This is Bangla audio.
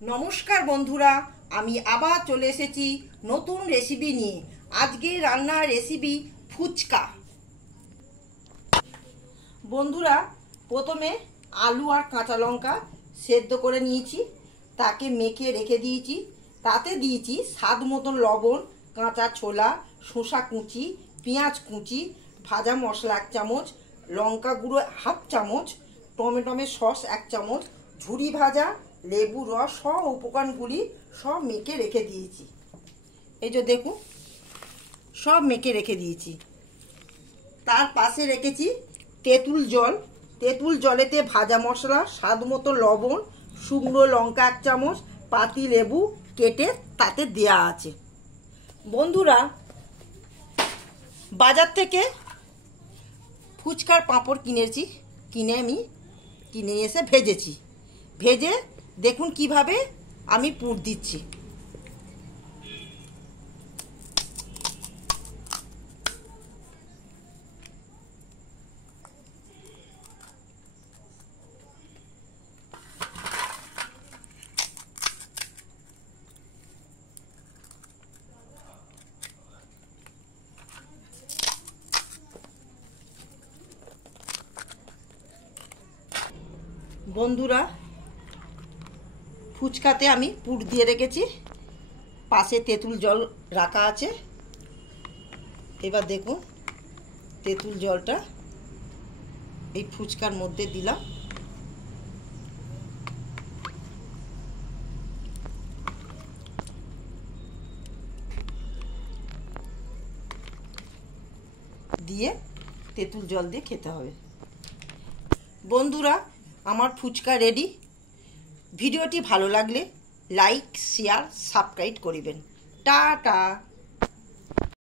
নমস্কার বন্ধুরা, আমি আবার চলে এসেছি নতুন রেসিপি নিয়ে। আজকে রান্নার রেসিপি ফুচকা। বন্ধুরা, প্রথমে আলু আর কাঁচা লঙ্কা সেদ্ধ করে নিয়েছি, তাকে মেখে রেখে দিয়েছি। তাতে দিয়েছি স্বাদ মতন লবণ, কাঁচা ছোলা, শসা কুচি, পেঁয়াজ কুচি, ভাজা মশলা 1 চামচ, লঙ্কা গুঁড়ো 1/2 চামচ, টমেটোমের সস 1 চামচ, ঝুরি ভাজা, লেবু রস সব উপকরণগুলি সব মেখে রেখে দিয়েছি। এই যে দেখুন, সব মেখে রেখে দিয়েছি। তার পাশে রেখেছি তেঁতুল জল। তেঁতুল জলেতে ভাজা মশলা, স্বাদ মতো লবণ, শুকনো লঙ্কা 1 চামচ, পাতি লেবু কেটে তাতে দেয়া আছে। বন্ধুরা, বাজার থেকে ফুচকার পাঁপড় কিনেছি, কিনে এসে ভেজেছি। ভেজে দেখুন কিভাবে আমি পুর দিচ্ছি। বন্ধুরা, ফুচকাতে আমি পুর দিয়ে রেখেছি, পাশে তেঁতুল জল রাখা আছে। এবার দেখুন, তেঁতুল জলটা এই ফুচকার মধ্যে দিলাম। দিয়ে তেঁতুল জল দিয়ে খেতে হবে। বন্ধুরা, আমার ফুচকা রেডি। ভিডিওটি ভালো লাগলে লাইক, শেয়ার, সাবস্ক্রাইব করিবেন। টাটা।